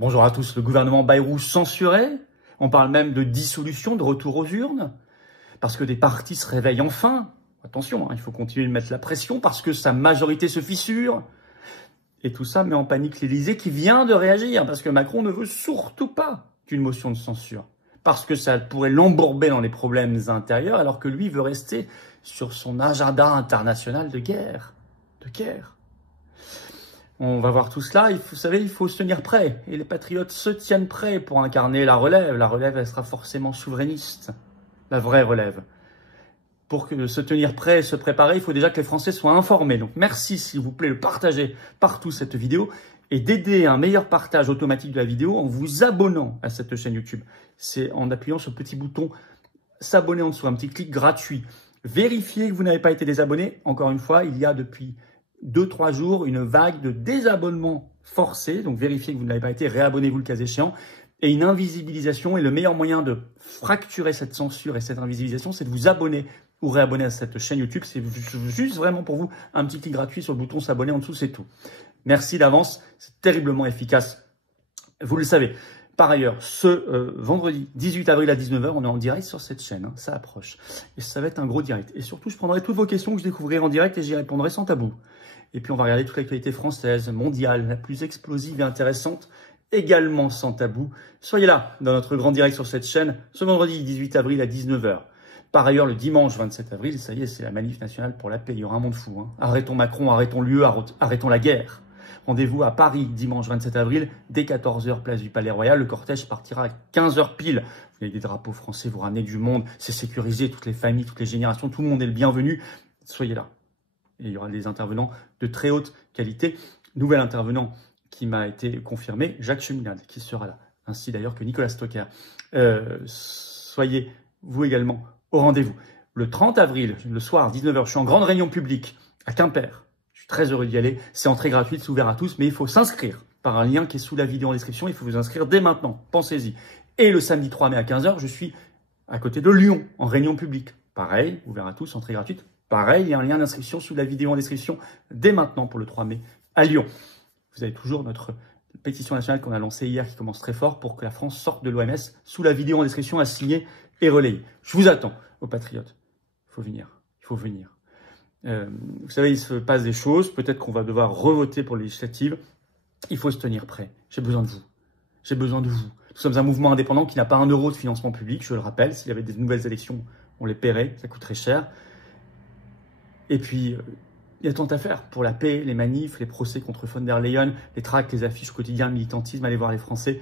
Bonjour à tous. Le gouvernement Bayrou censuré. On parle même de dissolution, de retour aux urnes. Parce que des partis se réveillent enfin. Attention, il faut continuer de mettre la pression parce que sa majorité se fissure. Et tout ça met en panique l'Élysée qui vient de réagir. Parce que Macron ne veut surtout pas d'une motion de censure. Parce que ça pourrait l'embourber dans les problèmes intérieurs alors que lui veut rester sur son agenda international de guerre. On va voir tout cela. Vous savez, il faut se tenir prêt. Et les patriotes se tiennent prêts pour incarner la relève. La relève, elle sera forcément souverainiste. La vraie relève. Pour se tenir prêt et se préparer, il faut déjà que les Français soient informés. Donc merci, s'il vous plaît, de partager partout cette vidéo et d'aider à un meilleur partage automatique de la vidéo en vous abonnant à cette chaîne YouTube. C'est en appuyant sur le petit bouton s'abonner en dessous, un petit clic gratuit. Vérifiez que vous n'avez pas été désabonné. Encore une fois, il y a depuis 2-3 jours une vague de désabonnements forcés. Donc vérifiez que vous n'avez pas été, réabonnez-vous le cas échéant. Et une invisibilisation, et le meilleur moyen de fracturer cette censure et cette invisibilisation, c'est de vous abonner ou réabonner à cette chaîne YouTube. C'est juste vraiment pour vous un petit clic gratuit sur le bouton s'abonner en dessous, c'est tout. Merci d'avance, c'est terriblement efficace. Vous le savez. Par ailleurs, ce vendredi 18 avril à 19 h, on est en direct sur cette chaîne, ça approche. Et ça va être un gros direct. Et surtout, je prendrai toutes vos questions que je découvrirai en direct et j'y répondrai sans tabou. Et puis, on va regarder toute l'actualité française, mondiale, la plus explosive et intéressante, également sans tabou. Soyez là, dans notre grand direct sur cette chaîne, ce vendredi 18 avril à 19 h. Par ailleurs, le dimanche 27 avril, ça y est, c'est la manif nationale pour la paix. Il y aura un monde fou. Arrêtons Macron, arrêtons l'UE, arrêtons la guerre. Rendez-vous à Paris, dimanche 27 avril, dès 14 h, place du Palais Royal. Le cortège partira à 15 h pile. Vous avez des drapeaux français, vous ramenez du monde, c'est sécurisé, toutes les familles, toutes les générations, tout le monde est le bienvenu. Soyez là. Et il y aura des intervenants de très haute qualité. Nouvel intervenant qui m'a été confirmé, Jacques Cheminade, qui sera là. Ainsi d'ailleurs que Nicolas Stocker. Soyez, vous également, au rendez-vous. Le 30 avril, le soir, 19 h, je suis en grande réunion publique à Quimper. Je suis très heureux d'y aller. C'est entrée gratuite, c'est ouvert à tous, mais il faut s'inscrire par un lien qui est sous la vidéo en description. Il faut vous inscrire dès maintenant. Pensez-y. Et le samedi 3 mai à 15 h, je suis à côté de Lyon, en réunion publique. Pareil, ouvert à tous, entrée gratuite. Pareil, il y a un lien d'inscription sous la vidéo en description dès maintenant pour le 3 mai à Lyon. Vous avez toujours notre pétition nationale qu'on a lancée hier qui commence très fort pour que la France sorte de l'OMS sous la vidéo en description à signer et relayer. Je vous attends, aux patriotes. Il faut venir. Il faut venir. Vous savez, il se passe des choses. Peut-être qu'on va devoir revoter pour les législatives. Il faut se tenir prêt. J'ai besoin de vous. J'ai besoin de vous. Nous sommes un mouvement indépendant qui n'a pas un euro de financement public. Je le rappelle, s'il y avait des nouvelles élections, on les paierait. Ça coûterait cher. Et puis, il y a tant à faire pour la paix, les manifs, les procès contre von der Leyen, les tracts, les affiches au quotidien, le militantisme, aller voir les Français.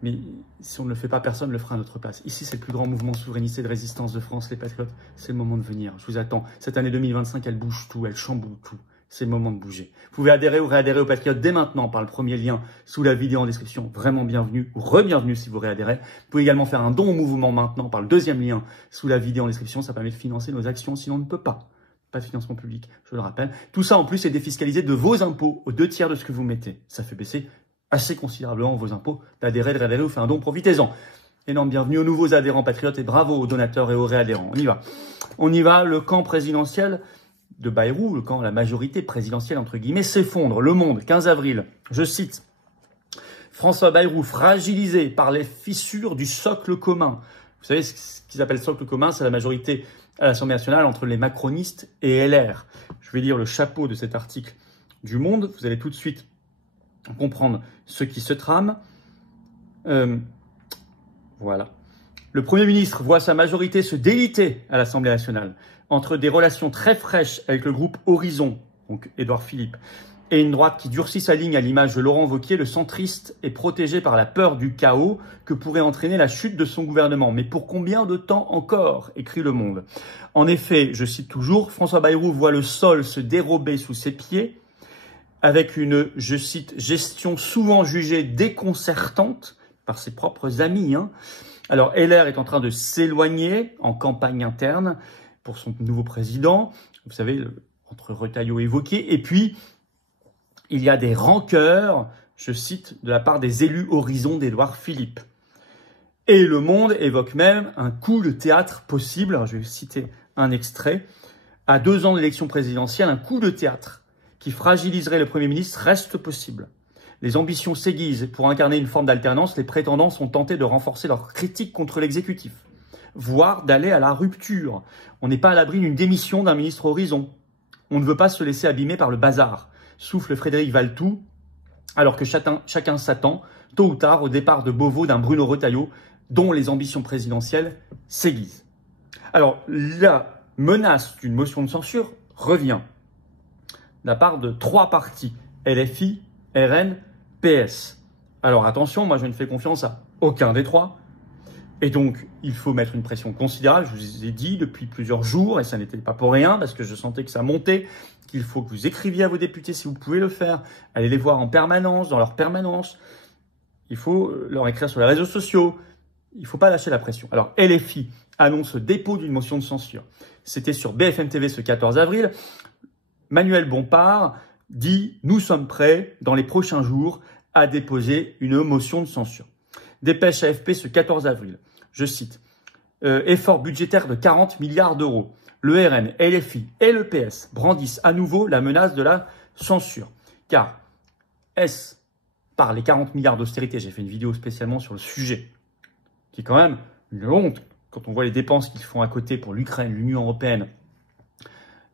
Mais si on ne le fait pas, personne ne le fera à notre place. Ici, c'est le plus grand mouvement souverainiste et de résistance de France, les patriotes. C'est le moment de venir. Je vous attends. Cette année 2025, elle bouge tout, elle chamboule tout. C'est le moment de bouger. Vous pouvez adhérer ou réadhérer aux patriotes dès maintenant par le premier lien sous la vidéo en description. Vraiment bienvenue ou re-bienvenue si vous réadhérez. Vous pouvez également faire un don au mouvement maintenant par le deuxième lien sous la vidéo en description. Ça permet de financer nos actions, sinon on ne peut pas. Pas de financement public, je le rappelle. Tout ça, en plus, est défiscalisé de vos impôts aux 2/3 de ce que vous mettez. Ça fait baisser assez considérablement vos impôts d'adhérer, de réadhérer ou faire un don, profitez-en. Énorme bienvenue aux nouveaux adhérents patriotes et bravo aux donateurs et aux réadhérents. On y va. On y va, le camp présidentiel de Bayrou, le camp, la majorité présidentielle, entre guillemets, s'effondre. Le Monde, 15 avril, je cite, François Bayrou, fragilisé par les fissures du socle commun. Vous savez, ce qu'ils appellent socle commun, c'est la majorité à l'Assemblée nationale entre les macronistes et LR. Je vais lire le chapeau de cet article du Monde. Vous allez tout de suite comprendre ce qui se trame. Voilà. Le Premier ministre voit sa majorité se déliter à l'Assemblée nationale entre des relations très fraîches avec le groupe Horizon, donc Édouard Philippe, et une droite qui durcit sa ligne à l'image de Laurent Wauquiez. Le centriste est protégé par la peur du chaos que pourrait entraîner la chute de son gouvernement. Mais pour combien de temps encore, écrit Le Monde. En effet, je cite toujours, François Bayrou voit le sol se dérober sous ses pieds avec une, je cite, gestion souvent jugée déconcertante par ses propres amis. Alors, LR est en train de s'éloigner en campagne interne pour son nouveau président. Vous savez, entre Retailleau et Wauquiez. Et puis, il y a des rancœurs, je cite, de la part des élus Horizon d'Édouard Philippe. Et Le Monde évoque même un coup de théâtre possible. Alors, je vais citer un extrait. À 2 ans de l'élection présidentielle, un coup de théâtre qui fragiliserait le Premier ministre reste possible. Les ambitions s'aiguisent. Pour incarner une forme d'alternance, les prétendants sont tentés de renforcer leur critique contre l'exécutif, voire d'aller à la rupture. On n'est pas à l'abri d'une démission d'un ministre Horizon. On ne veut pas se laisser abîmer par le bazar, souffle Frédéric Valtou, alors que chacun s'attend, tôt ou tard, au départ de Beauvau d'un Bruno Retailleau, dont les ambitions présidentielles s'aiguisent. Alors, la menace d'une motion de censure revient de la part de 3 partis, LFI, RN, PS. Alors attention, moi je ne fais confiance à aucun des 3. Et donc, il faut mettre une pression considérable. Je vous ai dit depuis plusieurs jours, et ça n'était pas pour rien, parce que je sentais que ça montait, qu'il faut que vous écriviez à vos députés si vous pouvez le faire. Allez les voir en permanence, dans leur permanence. Il faut leur écrire sur les réseaux sociaux. Il ne faut pas lâcher la pression. Alors, LFI annonce le dépôt d'une motion de censure. C'était sur BFM TV ce 14 avril. Manuel Bompard dit « Nous sommes prêts, dans les prochains jours, à déposer une motion de censure ». Dépêche AFP ce 14 avril. Je cite « Effort budgétaire de 40 milliards d'euros. Le RN, LFI et le PS brandissent à nouveau la menace de la censure. » Car est-ce par les 40 milliards d'austérité, j'ai fait une vidéo spécialement sur le sujet, qui est quand même une honte quand on voit les dépenses qu'ils font à côté pour l'Ukraine, l'Union européenne,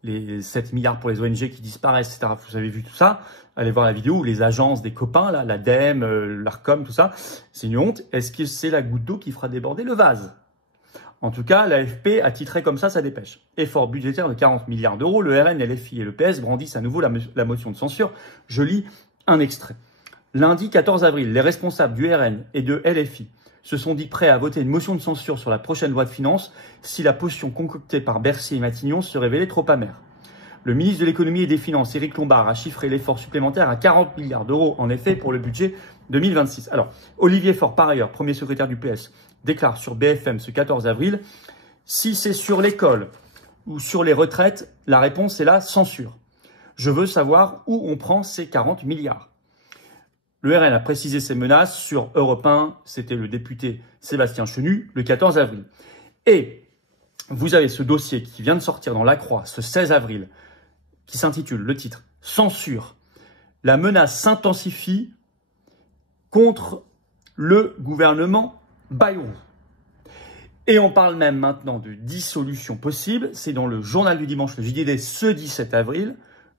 les 7 milliards pour les ONG qui disparaissent, etc. Vous avez vu tout ça, allez voir la vidéo où les agences des copains, là, l'ADEME, l'ARCOM, tout ça, c'est une honte. Est-ce que c'est la goutte d'eau qui fera déborder le vase? En tout cas, l'AFP a titré comme ça sa dépêche. Effort budgétaire de 40 milliards d'euros, le RN, LFI et le PS brandissent à nouveau la motion de censure. Je lis un extrait. Lundi 14 avril, les responsables du RN et de LFI se sont dit prêts à voter une motion de censure sur la prochaine loi de finances si la potion concoctée par Bercy et Matignon se révélait trop amère. Le ministre de l'économie et des finances, Éric Lombard, a chiffré l'effort supplémentaire à 40 milliards d'euros, en effet, pour le budget 2026. Alors, Olivier Faure, par ailleurs, premier secrétaire du PS, déclare sur BFM ce 14 avril, si c'est sur l'école ou sur les retraites, la réponse est la censure. Je veux savoir où on prend ces 40 milliards. Le RN a précisé ses menaces sur Europe 1, c'était le député Sébastien Chenu, le 14 avril. Et vous avez ce dossier qui vient de sortir dans La Croix ce 16 avril, qui s'intitule, le titre, « Censure. La menace s'intensifie contre le gouvernement Bayrou ». Et on parle même maintenant de dissolution possible. C'est dans le journal du dimanche, le JDD, ce 17 avril.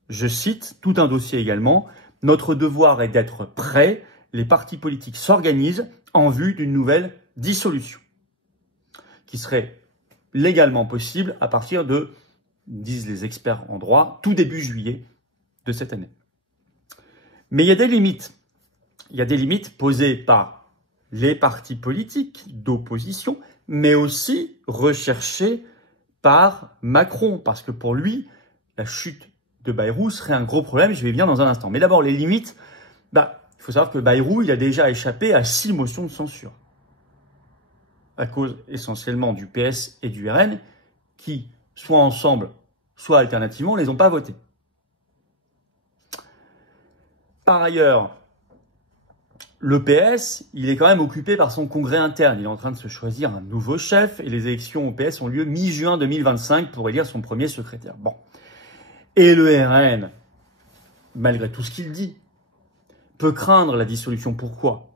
Je cite, tout un dossier également. Notre devoir est d'être prêts. Les partis politiques s'organisent en vue d'une nouvelle dissolution qui serait légalement possible à partir de, disent les experts en droit, tout début juillet de cette année. Mais il y a des limites. Il y a des limites posées par les partis politiques d'opposition, mais aussi recherchées par Macron, parce que pour lui, la chute de Bayrou serait un gros problème, je vais y venir dans un instant. Mais d'abord, les limites, il faut savoir que Bayrou, il a déjà échappé à 6 motions de censure, à cause essentiellement du PS et du RN, qui, soit ensemble, soit alternativement, ne les ont pas votés. Par ailleurs, le PS, il est quand même occupé par son congrès interne. Il est en train de se choisir un nouveau chef et les élections au PS ont lieu mi-juin 2025 pour élire son premier secrétaire. Bon. Et le RN, malgré tout ce qu'il dit, peut craindre la dissolution. Pourquoi?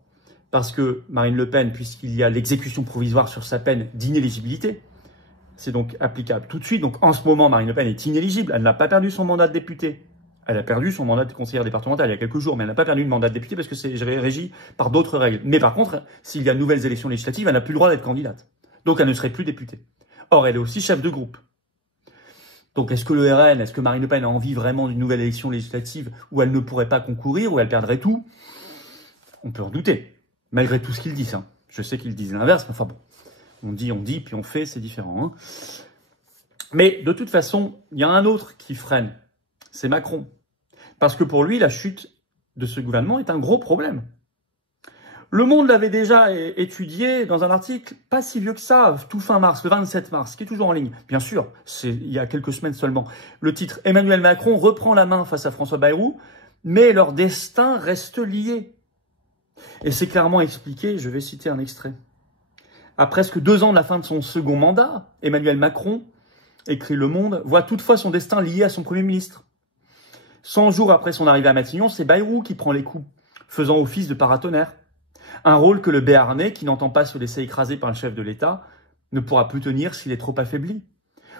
Parce que Marine Le Pen, puisqu'il y a l'exécution provisoire sur sa peine d'inéligibilité, c'est donc applicable tout de suite. Donc en ce moment, Marine Le Pen est inéligible. Elle n'a pas perdu son mandat de députée. Elle a perdu son mandat de conseillère départementale il y a quelques jours, mais elle n'a pas perdu le mandat de députée parce que c'est régi par d'autres règles. Mais par contre, s'il y a de nouvelles élections législatives, elle n'a plus le droit d'être candidate. Donc elle ne serait plus députée. Or, elle est aussi chef de groupe. Donc est-ce que le RN, est-ce que Marine Le Pen a envie vraiment d'une nouvelle élection législative où elle ne pourrait pas concourir, où elle perdrait tout? On peut en douter, malgré tout ce qu'ils disent. Hein. Je sais qu'ils disent l'inverse, mais enfin bon, on dit, puis on fait, c'est différent. Hein. Mais de toute façon, il y a un autre qui freine, c'est Macron. Parce que pour lui, la chute de ce gouvernement est un gros problème. Le Monde l'avait déjà étudié dans un article pas si vieux que ça, tout fin mars, le 27 mars, qui est toujours en ligne. Bien sûr, c'est il y a quelques semaines seulement. Le titre « Emmanuel Macron reprend la main face à François Bayrou, mais leur destin reste lié ». Et c'est clairement expliqué, je vais citer un extrait. À presque 2 ans de la fin de son second mandat, Emmanuel Macron, écrit Le Monde, voit toutefois son destin lié à son Premier ministre. 100 jours après son arrivée à Matignon, c'est Bayrou qui prend les coups faisant office de paratonnerre. Un rôle que le Béarnais, qui n'entend pas se laisser écraser par le chef de l'État, ne pourra plus tenir s'il est trop affaibli.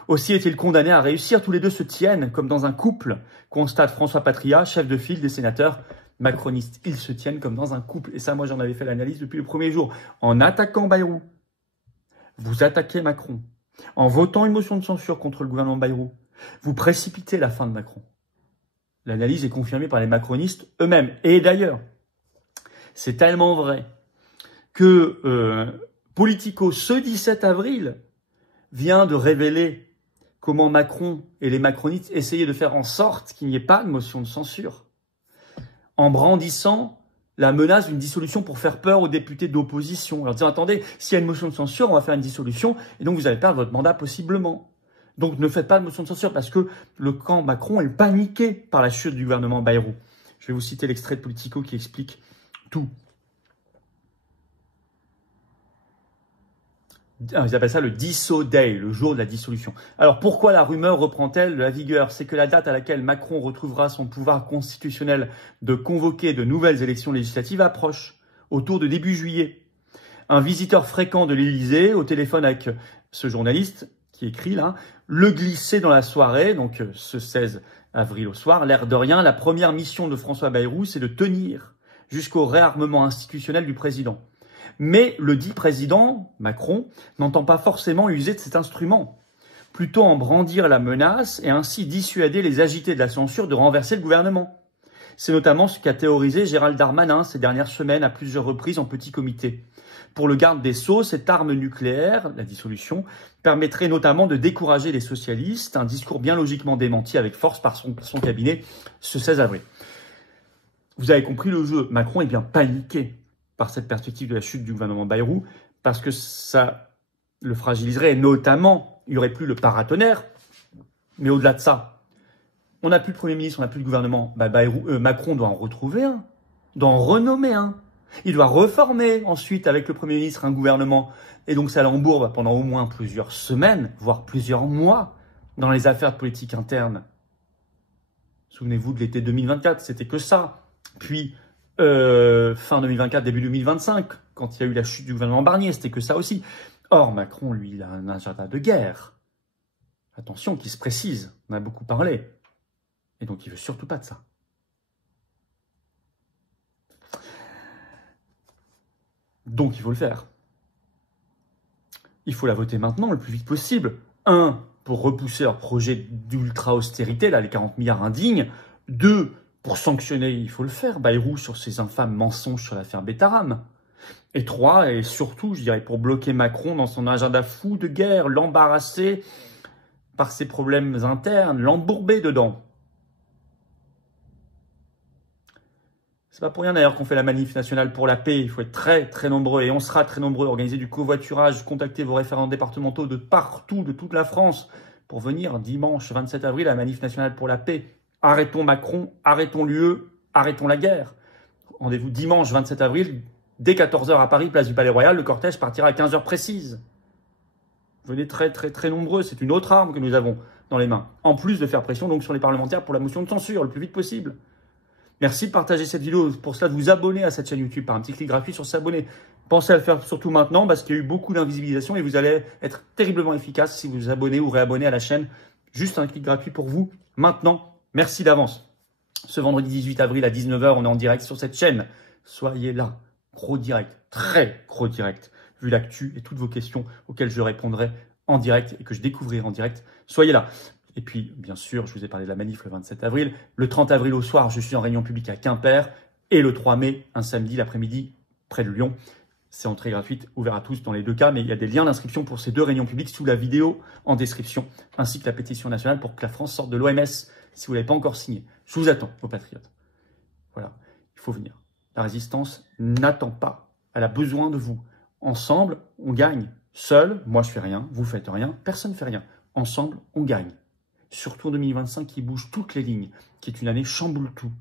Aussi est-il condamné à réussir, tous les deux se tiennent comme dans un couple, constate François Patria, chef de file des sénateurs macronistes. Ils se tiennent comme dans un couple. Et ça, moi, j'en avais fait l'analyse depuis le premier jour. En attaquant Bayrou, vous attaquez Macron. En votant une motion de censure contre le gouvernement Bayrou, vous précipitez la fin de Macron. L'analyse est confirmée par les macronistes eux-mêmes. Et d'ailleurs, c'est tellement vrai que Politico, ce 17 avril, vient de révéler comment Macron et les macronistes essayaient de faire en sorte qu'il n'y ait pas de motion de censure, en brandissant la menace d'une dissolution pour faire peur aux députés d'opposition. Alors disant, attendez, s'il y a une motion de censure, on va faire une dissolution, et donc vous allez perdre votre mandat possiblement. Donc ne faites pas de motion de censure, parce que le camp Macron est paniqué par la chute du gouvernement Bayrou. Je vais vous citer l'extrait de Politico qui explique tout. Ils appellent ça le Disso Day, le jour de la dissolution. Alors pourquoi la rumeur reprend-elle de la vigueur? C'est que la date à laquelle Macron retrouvera son pouvoir constitutionnel de convoquer de nouvelles élections législatives approche, autour de début juillet. Un visiteur fréquent de l'Élysée, au téléphone avec ce journaliste qui écrit là, le glisser dans la soirée, donc ce 16 avril au soir, l'air de rien, la première mission de François Bayrou, c'est de tenir jusqu'au réarmement institutionnel du président. Mais le dit président, Macron, n'entend pas forcément user de cet instrument, plutôt en brandir la menace et ainsi dissuader les agités de la censure de renverser le gouvernement. C'est notamment ce qu'a théorisé Gérald Darmanin ces dernières semaines à plusieurs reprises en petit comité. Pour le garde des Sceaux, cette arme nucléaire, la dissolution, permettrait notamment de décourager les socialistes, un discours bien logiquement démenti avec force par son cabinet ce 16 avril. Vous avez compris le jeu, Macron est bien paniqué par cette perspective de la chute du gouvernement Bayrou, parce que ça le fragiliserait, et notamment, il n'y aurait plus le paratonnerre, mais au-delà de ça, on n'a plus de Premier ministre, on n'a plus de gouvernement, Macron doit en retrouver un, doit en renommer un, il doit reformer ensuite avec le Premier ministre un gouvernement, et donc ça l'embourbe pendant au moins plusieurs semaines, voire plusieurs mois, dans les affaires de politique interne. Souvenez-vous de l'été 2024, c'était que ça, puis fin 2024, début 2025, quand il y a eu la chute du gouvernement Barnier, c'était que ça aussi. Or, Macron, lui, il a un agenda de guerre. Attention, qui se précise, on a beaucoup parlé. Et donc, il veut surtout pas de ça. Donc, il faut le faire. Il faut la voter maintenant, le plus vite possible. 1, pour repousser leur projet d'ultra-austérité, là, les 40 milliards indignes. 2, pour sanctionner, il faut le faire, Bayrou sur ses infâmes mensonges sur l'affaire Betaram. Et 3, et surtout, je dirais, pour bloquer Macron dans son agenda fou de guerre, l'embarrasser par ses problèmes internes, l'embourber dedans. C'est pas pour rien d'ailleurs qu'on fait la manif nationale pour la paix. Il faut être très très nombreux, et on sera très nombreux, organiser du covoiturage, contacter vos référents départementaux de partout, de toute la France, pour venir dimanche 27 avril à la manif nationale pour la paix. Arrêtons Macron, arrêtons l'UE, arrêtons la guerre. Rendez-vous dimanche 27 avril, dès 14 h à Paris, place du Palais Royal, le cortège partira à 15 h précises. Venez très très très nombreux, c'est une autre arme que nous avons dans les mains. En plus de faire pression donc sur les parlementaires pour la motion de censure le plus vite possible. Merci de partager cette vidéo, pour cela de vous abonner à cette chaîne YouTube par un petit clic gratuit sur s'abonner. Pensez à le faire surtout maintenant parce qu'il y a eu beaucoup d'invisibilisation et vous allez être terriblement efficace si vous vous abonnez ou réabonnez à la chaîne. Juste un clic gratuit pour vous maintenant. Merci d'avance. Ce vendredi 18 avril à 19 h, on est en direct sur cette chaîne. Soyez là. Gros direct, très gros direct, vu l'actu et toutes vos questions auxquelles je répondrai en direct et que je découvrirai en direct. Soyez là. Et puis, bien sûr, je vous ai parlé de la manif le 27 avril. Le 30 avril au soir, je suis en réunion publique à Quimper. Et le 3 mai, un samedi l'après-midi, près de Lyon. C'est entrée gratuite, ouvert à tous dans les deux cas, mais il y a des liens d'inscription pour ces deux réunions publiques sous la vidéo en description, ainsi que la pétition nationale pour que la France sorte de l'OMS si vous ne l'avez pas encore signé. Je vous attends, aux patriotes. Voilà, il faut venir. La résistance n'attend pas, elle a besoin de vous. Ensemble, on gagne. Seul, moi je fais rien, vous faites rien, personne ne fait rien. Ensemble, on gagne. Surtout en 2025 qui bouge toutes les lignes, qui est une année chamboule tout.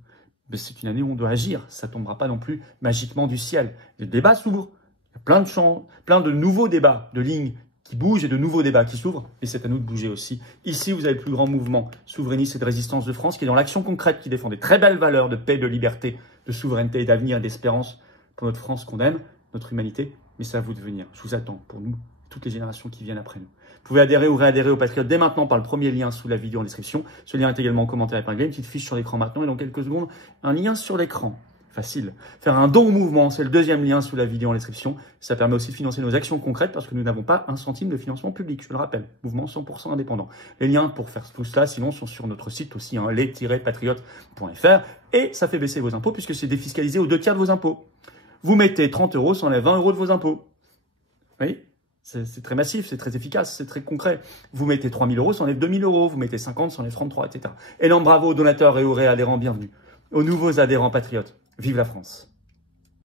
Mais c'est une année où on doit agir, ça ne tombera pas non plus magiquement du ciel. Le débat s'ouvre, il y a plein de nouveaux débats, de lignes qui bougent et de nouveaux débats qui s'ouvrent, et c'est à nous de bouger aussi. Ici, vous avez le plus grand mouvement souverainiste et de résistance de France qui est dans l'action concrète, qui défend des très belles valeurs de paix, de liberté, de souveraineté, d'avenir, d'espérance pour notre France qu'on aime, notre humanité. Mais c'est à vous de venir. Je vous attends pour nous, toutes les générations qui viennent après nous. Vous pouvez adhérer ou réadhérer aux Patriotes dès maintenant par le premier lien sous la vidéo en description. Ce lien est également en commentaire épinglé, une petite fiche sur l'écran maintenant et dans quelques secondes, un lien sur l'écran. Facile. Faire un don au mouvement, c'est le deuxième lien sous la vidéo en description. Ça permet aussi de financer nos actions concrètes parce que nous n'avons pas un centime de financement public, je le rappelle. Mouvement 100% indépendant. Les liens pour faire tout cela, sinon, sont sur notre site aussi, hein, les-patriotes.fr. Et ça fait baisser vos impôts puisque c'est défiscalisé aux 2/3 de vos impôts. Vous mettez 30 €, ça enlève 20 € de vos impôts. Oui, c'est très massif, c'est très efficace, c'est très concret. Vous mettez 3 000 €, ça enlève 2 000 €. Vous mettez 50, ça enlève 33, etc. Énorme bravo aux donateurs et aux réadhérents, bienvenue. Aux nouveaux adhérents patriotes. Vive la France!